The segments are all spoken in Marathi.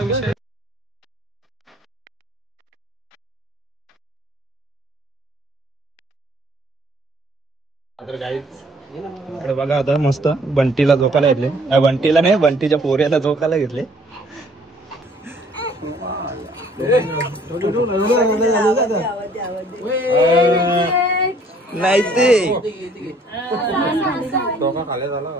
विषय इकडे बघा आता मस्त बंटीला झोकायला घेतले. बंटीला नाही, बंटीच्या पोऱ्याला झोकायला घेतले. नाही ते डोका खाली झाला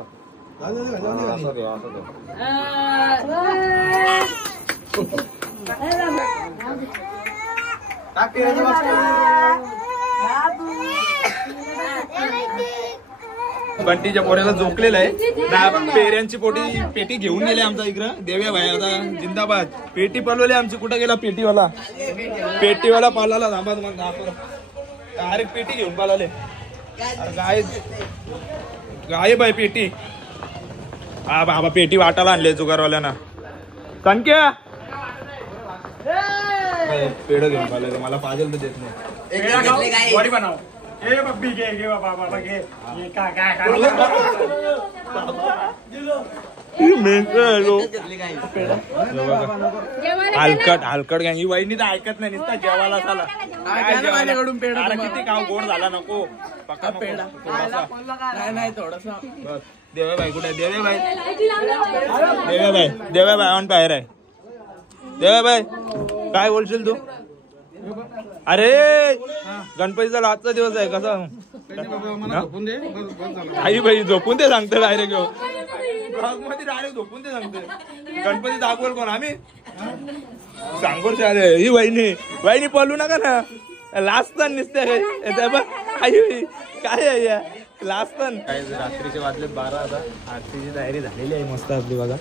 बंटीच्या पोऱ्याला झोकलेलं आहे. पेऱ्यांची पेटी घेऊन गेले आमचा इकडं देव्या भाई आता जिंदाबाद. पेटी पळवली आमची. कुठं गेला पेटीवाला पालाला थांबा तुम्हाला डायरेक्ट पेटी घेऊन पालाले. गायब आहे पेटी. हा बाबा पेटी वाटायला आणले जुगारवाल्यांना. कणक्या पेढ घेऊन पाहिले मला पाहिजे तर देत नाही. हलकट ही वहिनी तर ऐकत नाही नुसता जेवायला झाला. किती काम गोड झाला नको पक्का पेढा नाही थोडसा. देवे भाई कुठे? देवे भाई ऑन बाहेर आहे. देवे भाई काय बोलशील तू? अरे गणपतीचा आजचा दिवस आहे. कसा आई बाई झोपून ते सांगते डायरेक्ट मध्ये डायरेक्ट झोपून ते सांगते. गणपती दाखवल कोण आम्ही सांगोर शाळे. ही वहिनी पळू नका ना. लाजतान निसते आई काय आहे लाजतान. काय रात्रीचे वाजले 12. आता आरतीची तयारी झालेली आहे मस्त आपली बघा.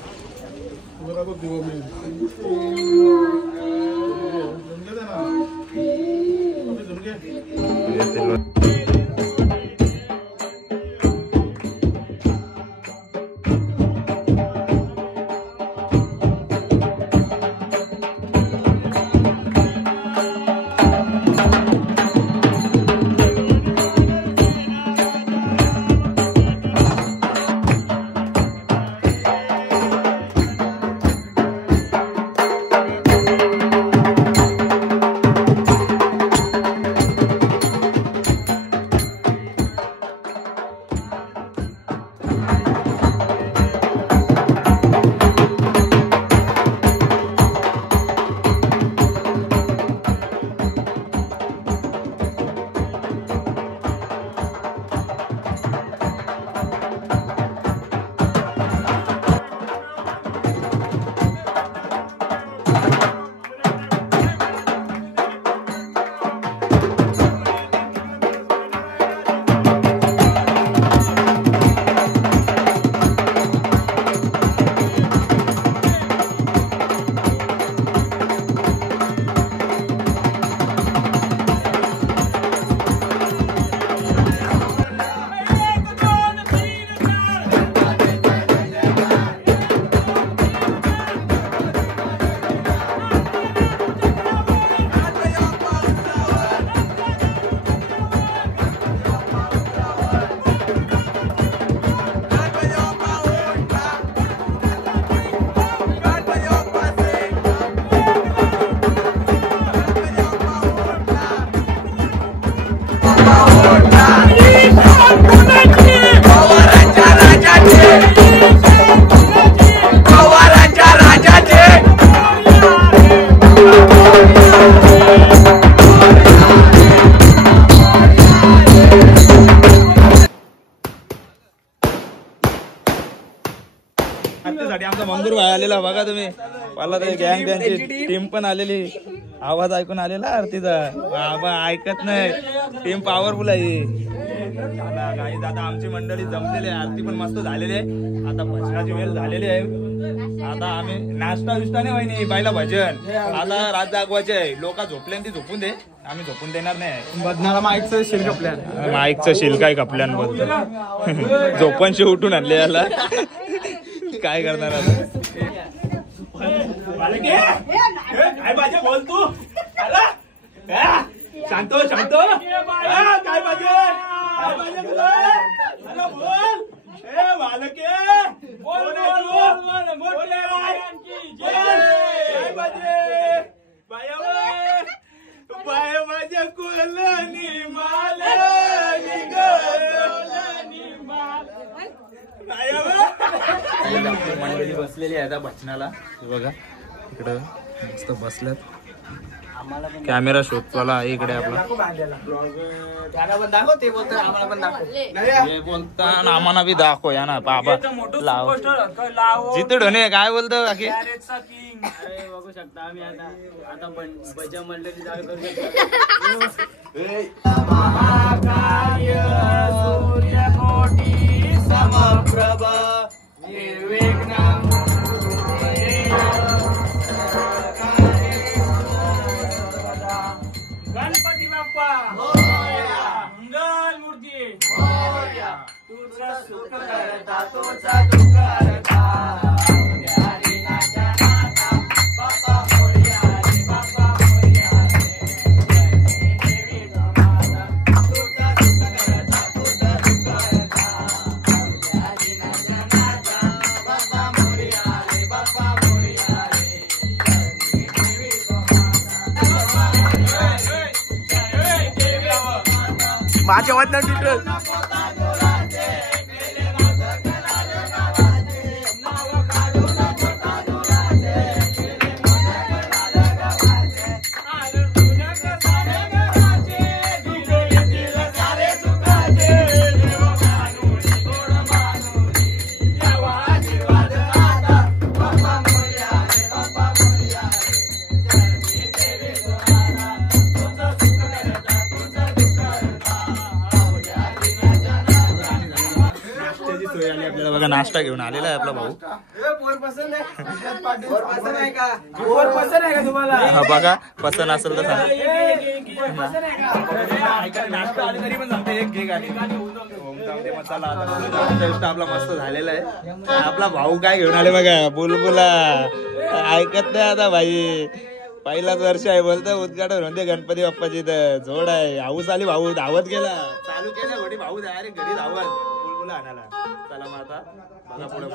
आमचा मंजूर भाई आलेला बघा तुम्ही. मला तर गँग त्यांची टीम पण आलेली. आवाज ऐकून आलेला आरतीचा. बाबा ऐकत नाही. टीम पॉवरफुल आहे. आता आमची मंडळी जमलेली आहे. आरती पण मस्त झालेली आहे. आता भजनाची वेळ झालेली आहे. आता आम्ही नाश्ता विष्टा नाही वहिनी बायला भजन. आता रात जागवायचे आहे. लोक झोपले ती झोपून दे. आम्ही झोपून देणार नाही. बदनाला माईकचं शिल कपल्यान. माईकचं शिल काय कपल्यान बोलतो. झोपणशी उठून आणले याला. काय करणार आता? काय पाहिजे बोल तू. शांत काय पाहिजे तुला बोल. मंडळी बसलेली आहे आता भजनाला. हे बघा इकडं मस्त बसल्यात. कॅमेरा शोधवाला इकडे आपला. हे बोलता आम्हाला बी दाखव या ना बाबा लाव जिथे ढोणे काय बोलतो बाकी. बघू शकता आम्ही आता भजन मंडळी समप्रभ निर्विघ्नं गणपती बाप्पा मंगल मूर्ती तुझं सुख करता तुझं दुःख करता. माझ्या वाटणार तिथं आपल्याला बघा नाश्ता घेऊन आलेला आहे आपला भाऊ. हा बघा पसंत असेल तर सांग. आपला मस्त झालेला आहे. आपला भाऊ काय घेऊन आले बघा बुलबुला. ऐकत नाही आता भाई. पहिलाच वर्ष आहे बोलतो उद्घाटन होते गणपती बाप्पाची तर जोड आहे. हाऊस आली भाऊ धावत गेला. चालू केलं घडी भाऊ डायरेक्ट घरी धावत बुलबुला आणायला. चला मग आता बघा पुढे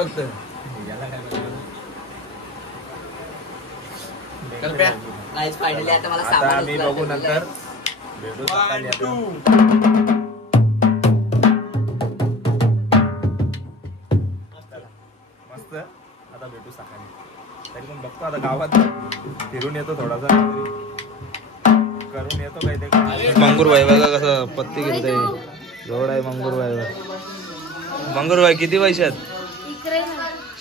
फक्त. फायनली आता मला आता सामान आम्ही उचलायचं बघू आहे. नंतर भेटू सकाळी आता. मस्त आता भेटू सकाळी. तरी पण बघतो आता गावात फिरून येतो थोडासा करून येतो काहीतरी. मंगूरबाई बघा कसं पत्ती घेतोय. जोड आहे मंगूरबाई. मंगूरबाई किती पैशात?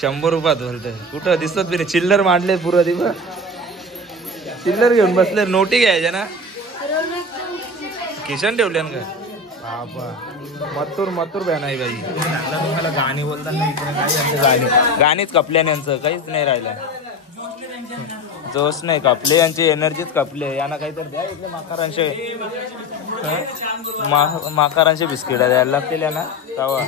100 रुपयात बोलतोय. कुठं दिसत बी नाही. चिल्लर मांडले पुरं दिवस. चिल्लर घेऊन बसले. नोटी घ्यायच्या ना किशन ठेवले का बाबा. मत्तूर बॅन आहे बाई. तुम्हाला गाणी बोलताना इकडे काय गाणी गाणीच कपले यांचं काहीच नाही राहिलं. जोश नाही कपले यांची एनर्जीच कपले. यांना काहीतरी द्या इकडे माकारांचे बिस्किट द्यायला लागतील यांना तवा.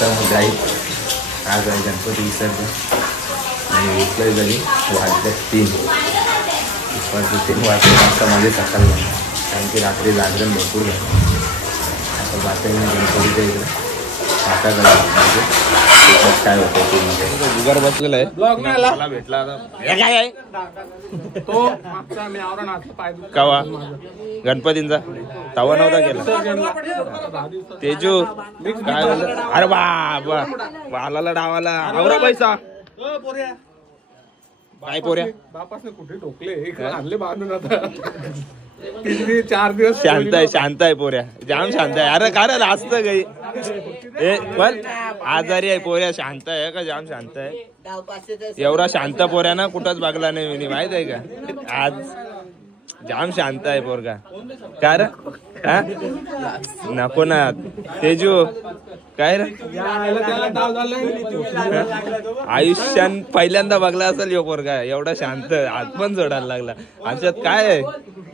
तर मग आई आज आहे गणपती विसर्जन आणि इकडे झाली वाजले 3 दुपारचे 3 वाजले. मध्ये सकाळ झाली कारण की रात्री जागरण भरपूर झालं. आता जाते मी गणपतीच्या इकडे आता काय होतं ते म्हणजे जुगार बसलेला आहे. मला भेटला आता काय आहे तो मागचा मी आवरणाचा पाय दुखतो. कवा गणपतींचा तवा नव्हता केला. तेजू काय बोलत? अरे बाबा वालाला डावाला आवरा पैसा काय पोऱ्या बापासने कुठे ठोकले इकडे आणले बांधून आता 4 दिवस शांत आहे पोऱ्या. जाम शांत आहे. अरे काय रास्त गई ए पण आजारी आहे पोऱ्या. शांत आहे का जाम शांत आहे. एवढा शांत पोऱ्या ना कुठंच बघला नाही मी माहित आहे का. आज जाम शांत आहे पोरगा. काय रे नको ना तेजू काय रे आयुष्यात पहिल्यांदा बघला असेल यो पोरगा एवढा शांत. हात पण जोडायला लागला. आमच्यात काय आहे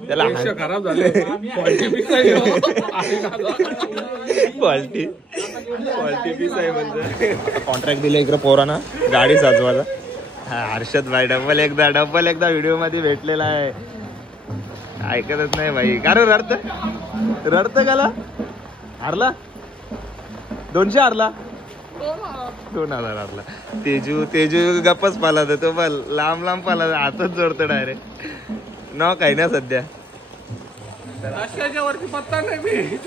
त्याला खराब झाले. क्वालिटी पीस आहे म्हणजे. कॉन्ट्रॅक्ट दिले इकडे पोरांना गाडी साजवायला. हा हर्षद भाई डबल एकदा व्हिडिओ मध्ये भेटलेला आहे. ऐकतच नाही भाई. कारण रडत गाला हारला 200 हारला 2000 हारला. तेजू गप्पच पाला तो पण लांब पाला हातच जोडतो डायरेक्ट. न काही ना सध्या रस्त्याच्या वरती पत्ता नाही मी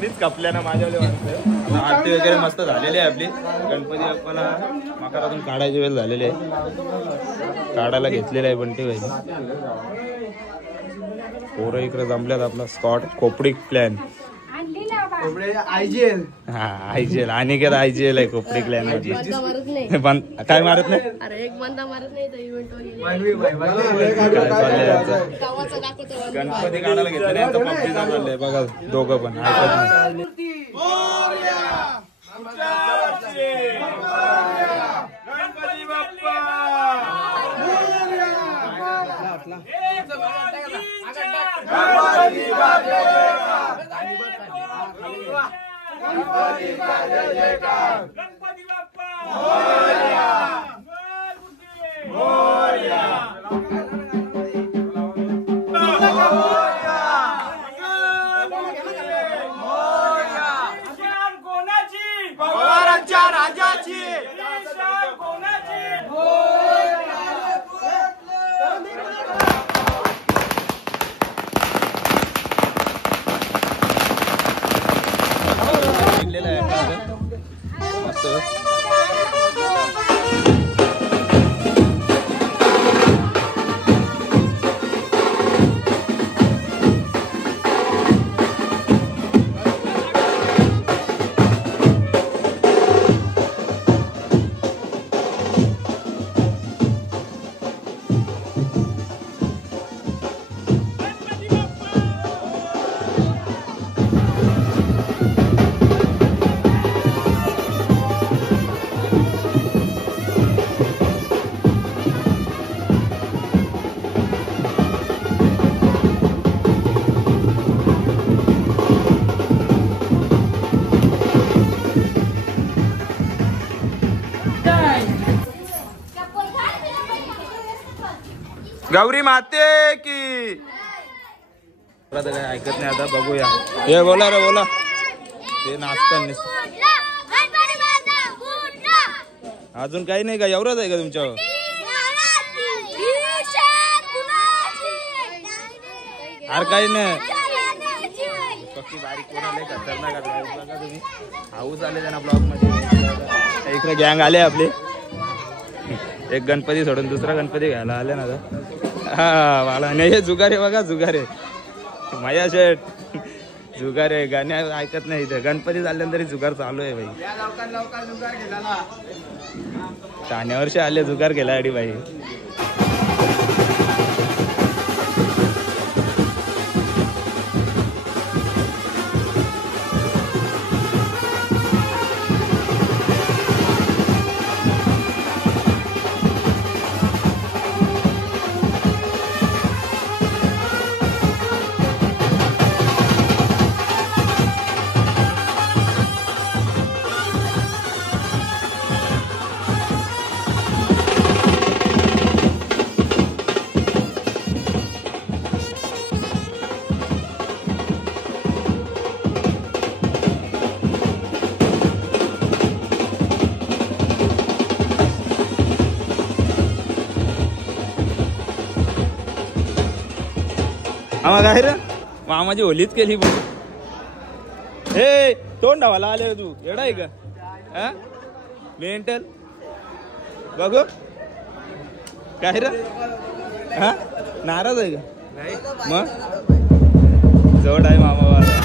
मीच कपल्यानं माझ्याकडे वाटतं. आरती वगैरे मस्त झालेली आहे आपली. गणपती बाप्पाला मकरातून काढायची वेळ झालेली आहे. काढायला घेतलेलं आहे बंटी भाई. पोरं इकडे जमल्यात. आपला स्कॉट खोपडी क्लॅन आयजीएल आणि काय आयजीएल आहे खोपडी क्लॅन मध्ये. काय मारत नाही गणपती काढायला घेतलं नाही. पबजी चाललंय बघा दोघं पण ऐकत नाही. गणपती बाप्पा मोरया. मोरया. शान कोणाची? पवारांच्या राजाची. शान कोणाची? मस्त गौरी माते की आता काय ऐकत नाही आता बघूया हे बोला रे बोला ते नाचतात अजून काही नाही का एवढंच आहे का तुमच्यावर अरे काही नाही पक्की बारीक कोणाला खतरनाक बघा तुम्ही हाऊस आले त्यांना ब्लॉग मध्ये इकडे गँग आले आपले एक गणपती सोडून दुसरा गणपती घ्यायला आले ना हा मला नाही हे जुगारे बघा जुगारे माया शेठ जुगारे गाणे ऐकत नाही इथे गणपती चालल्यानंतर तरी जुगार चालू आहे भाई ठाण्यावर्षी आले जुगार गेला अडी भाई आम्हा काय रे मामाची होलीच केली बघ हे तोंड धावाला आले तू एवढा आहे का मेंटल बघू काय रे हा नाराज आहे का मग जवळ आहे मामा वाला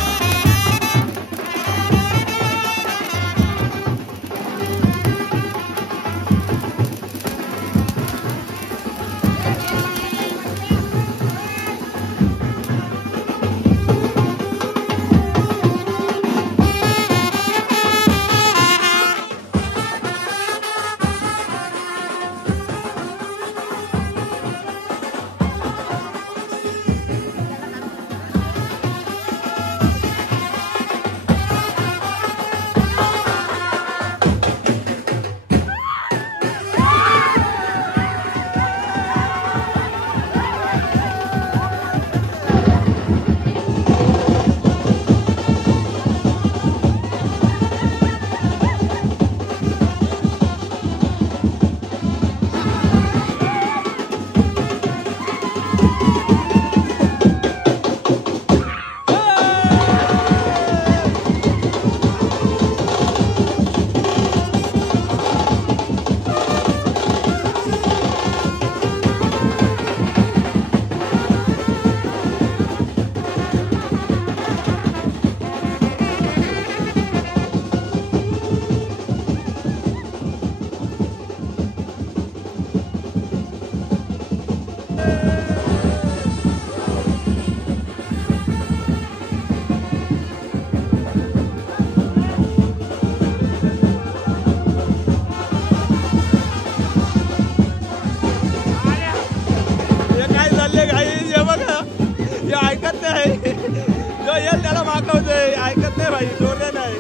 ऐकत नाही जो येईल त्याला मागवतोय ऐकत नाही भाई जोर नाही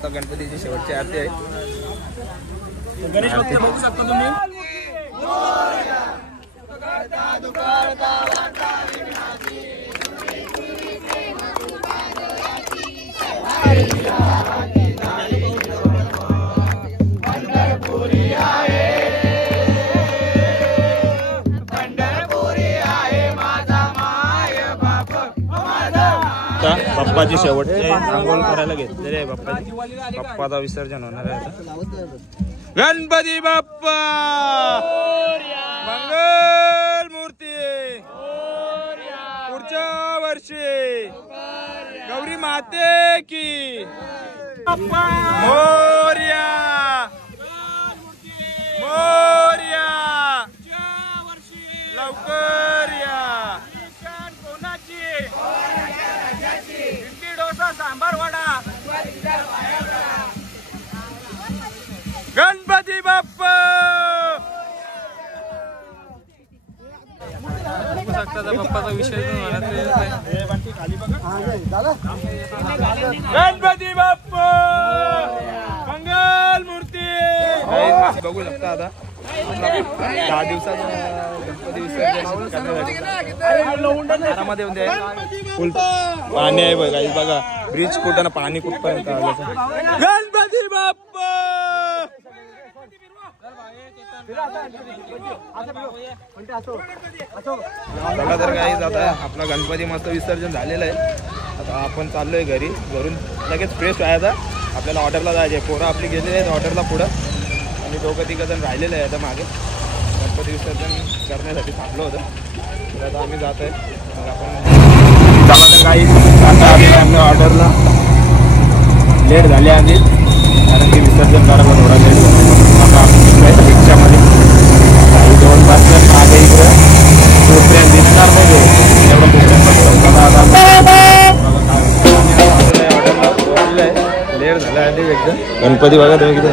आता गणपतीची शेवटची आरती आहे. गणेश भक्त बघू शकता तुम्ही. बाप्पाची शेवटची आंघोळ करायला घेतलेली आहे बाप्पाची. बाप्पाचा विसर्जन होणार आहे आता. गणपती बाप्पा मंगल मूर्ती पुढच्या वर्षी गौरी माते की मोरया मोरया लवकर या. कोणाची इडली डोसा सांबार वडा. गणपती बाप्पा बघू शकता बाप्पाचा विषय गणपती बाप्पा मंगल मूर्ती. बघू शकता आता 10 दिवसाचा गणपती विसर्जन आरामात येऊन जाईल. फुल पाणी आहे बघा. बघा ब्रिज कुठं ना पाणी कुठपर्यंत आलं. गणपती बाप्पा बघा तर काही आता आपला गणपती मस्त विसर्जन झालेलं आहे. आता आपण चाललोय घरी. घरून लगेच फ्रेश व्हायचा. आपल्याला ऑर्डरला जायचे. पोरं आपली गेलेली आहेत ऑर्डरला पुढं आणि 2-3 जण राहिलेले आहे आता मागे. गणपती विसर्जन करण्यासाठी थांबलो होतं. तर आता आम्ही जात आहे. मग आपण चला तर काही आता आम्ही ऑर्डरला लेट झाले आधी कारण की विसर्जन करायला थोडा लेट झाला. आता आम्ही रिक्षामध्ये काही 2 तास मागे इकडं कोपऱ्यात दिसणार नाही एवढं ऑर्डरला लेट झाला आधी एकदम. गणपती बघा तुम्ही किती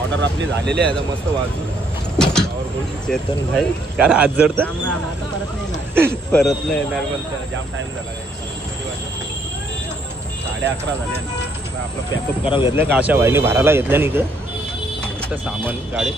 ऑर्डर आपली झालेली आहे. आता मस्त वाजून चेतन भाई काय आज जडत परत नाही येणार. पण जाम टाइम झाला. 11:30 झाले. आपलं पॅकअप करायला घेतलं का अशा भाईने भरायला घेतल्या नाही का सामान गाडीत.